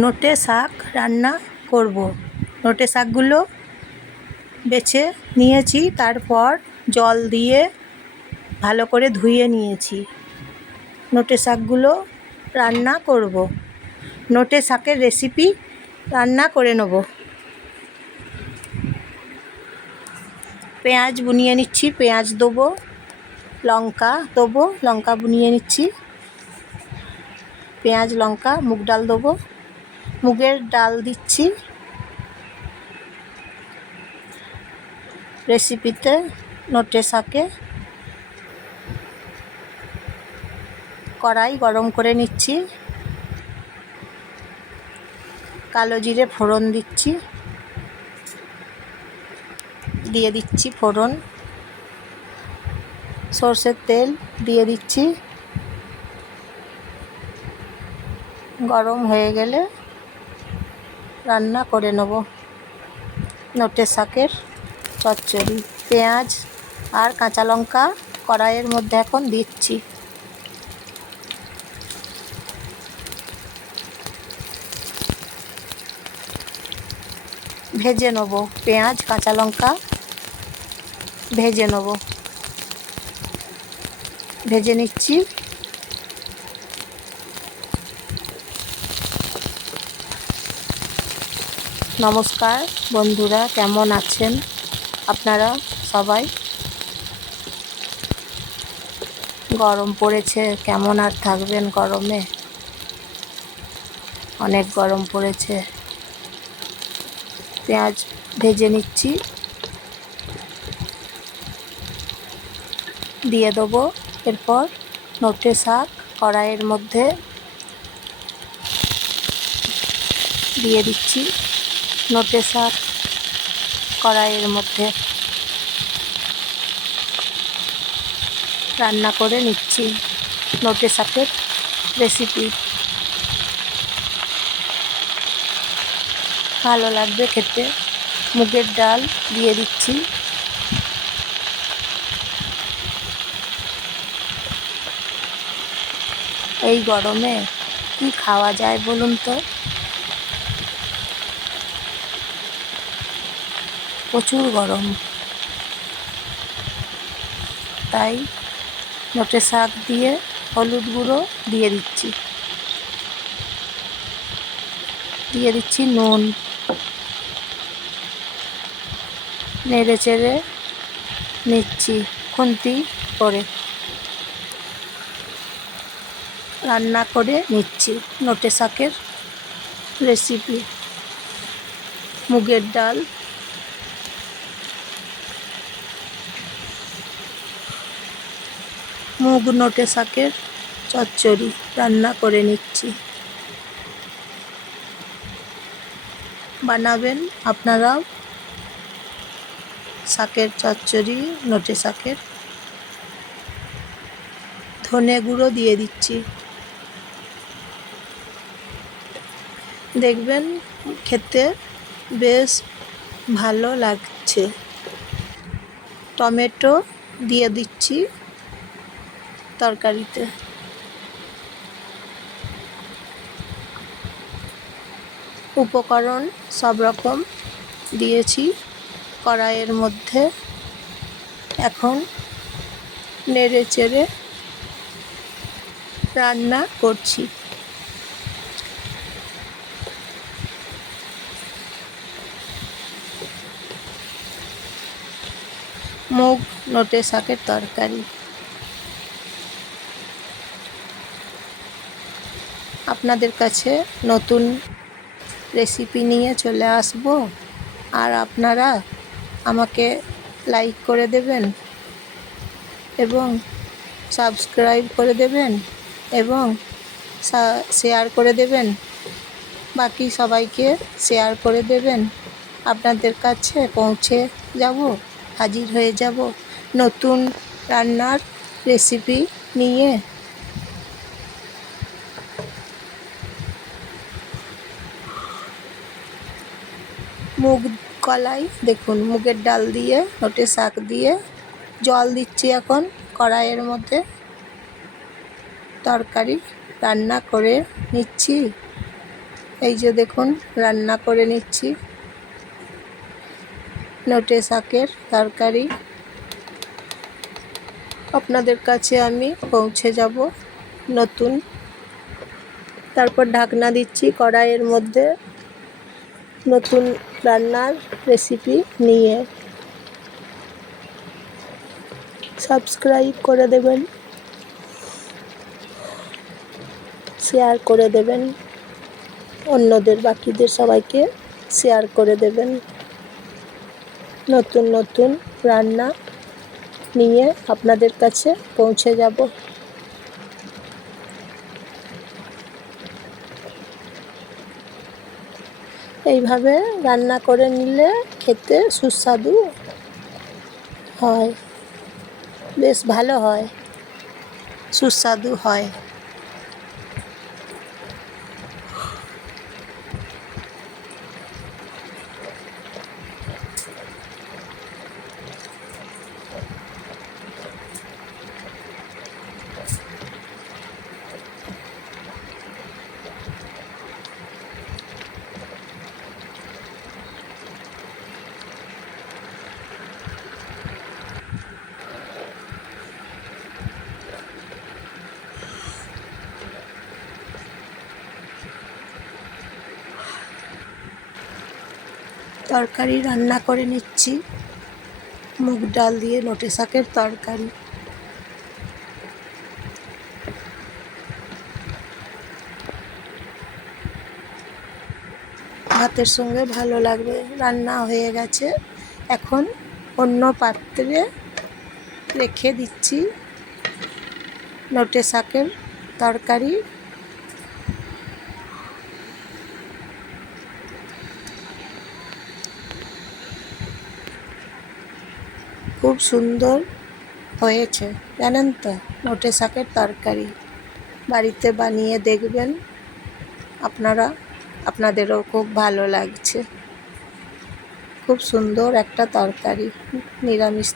নোটে শাক রান্না করব। নোটে শাকগুলো বেছে নিয়েছি, তারপর জল দিয়ে ভালো করে ধুয়ে নিয়েছি। নোটে শাকগুলো রান্না করব। নোটে শাকের রেসিপি রান্না করে নেব। পেঁয়াজ বুনিয়ে নিচ্ছি, পেঁয়াজ দেবো, লঙ্কা দেবো, লঙ্কা বুনিয়ে নিচ্ছি, পেঁয়াজ, লঙ্কা, মুগ ডাল দেবো। মুগের ডাল দিচ্ছি। রেসিপিতে নোটে শাকে কড়াই গরম করে নিচ্ছি। কালো জিরে ফোড়ন দিচ্ছি। দিয়ে দিচ্ছি ফোড়ন। সর্ষের তেল দিয়ে দিচ্ছি। গরম হয়ে গেলে রান্না করে নেব। নোটে শাকের চচ্চড়ি, পেঁয়াজ আর কাঁচা লঙ্কা কড়াইয়ের মধ্যে এখন দিচ্ছি। ভেজে নেব পেঁয়াজ, কাঁচা লঙ্কা, ভেজে নেব। ভেজে নিচ্ছি। নমস্কার, বন্ধুরা কেমন আছেন আপনারা সবাই? গরম পড়েছে, কেমন আর থাকবেন গরমে? অনেক গরম পড়েছে। পেঁয়াজ ভেজে নিচ্ছি। দিয়ে দেবো এরপর নোটে শাক কড়াইয়ের মধ্যে। দিয়ে দিচ্ছি। নোটে শাক কড়াইয়ের মধ্যে রান্না করে নিচ্ছি নোটে শাকের রেসিপি ভালো লাগবে খেতে। মুগের ডাল দিয়ে দিচ্ছি। এই গরমে কি খাওয়া যায় বলুন তো? প্রচুর গরম। তাই নোটে শাক দিয়ে, হলুদ গুঁড়ো দিয়ে দিচ্ছি। দিয়ে দিচ্ছি নুন। নেড়ে চেড়ে নিচ্ছি খুন্তি করে। রান্না করে নিচ্ছি নোটে শাকের রেসিপি মুগের ডাল মুগ নোটে শাকের চচ্চড়ি রান্না করে নিচ্ছি। বানাবেন আপনারাও? শাকের চচ্চড়ি, নোটে শাকের। ধনে গুঁড়ো দিয়ে দিচ্ছি। দেখবেন খেতে বেশ ভালো লাগছে। টমেটো দিয়ে দিচ্ছি। তরকারিতে। উপকরণ সব রকম দিয়েছি। কড়াইয়ের মধ্যে এখন নেড়ে চেড়ে রান্না করছি। মুগ, নোটে শাকের তরকারি। আপনাদের কাছে নতুন রেসিপি নিয়ে চলে আসব। আর আপনারা আমাকে লাইক করে দেবেন এবং সাবস্ক্রাইব করে দেবেন এবং শেয়ার করে দেবেন। বাকি সবাইকে শেয়ার করে দেবেন। আপনাদের কাছে পৌঁছে যাব, হাজির হয়ে যাব নতুন রান্নার রেসিপি নিয়ে। মুগ কলাই, দেখুন, মুগের ডাল দিয়ে নোটে শাক দিয়ে, জল দিচ্ছি এখন কড়াইয়ের মধ্যে। তরকারি রান্না করে নিচ্ছি। এই যে দেখুন, রান্না করে নিচ্ছি। নোটে শাকের তরকারি। আপনাদের কাছে আমি পৌঁছে যাব নতুন। তারপর ঢাকনা দিচ্ছি কড়াইয়ের মধ্যে। নতুন রান্নার রেসিপি নিয়ে। সাবস্ক্রাইব করে দেবেন। শেয়ার করে দেবেন। অন্যদের, বাকিদের সবাইকে শেয়ার করে দেবেন। নতুন নতুন রান্না নিয়ে আপনাদের কাছে পৌঁছে যাব। এইভাবে রান্না করে নিলে খেতে সুস্বাদু হয়। বেশ ভালো হয়। সুস্বাদু হয়। তরকারি রান্না করে নিচ্ছি। মুগ ডাল দিয়ে নোটে শাকের তরকারি। ভাতের সঙ্গে ভালো লাগবে, রান্না হয়ে গেছে। এখন অন্য পাত্রে রেখে দিচ্ছি নোটে শাকের তরকারি। খুব সুন্দর হয়েছে, জানেন তো? নোটে শাকের তরকারি। বাড়িতে বানিয়ে দেখবেন, আপনারা, আপনাদেরও খুব ভালো লাগছে। খুব সুন্দর একটা তরকারি, নিরামিষ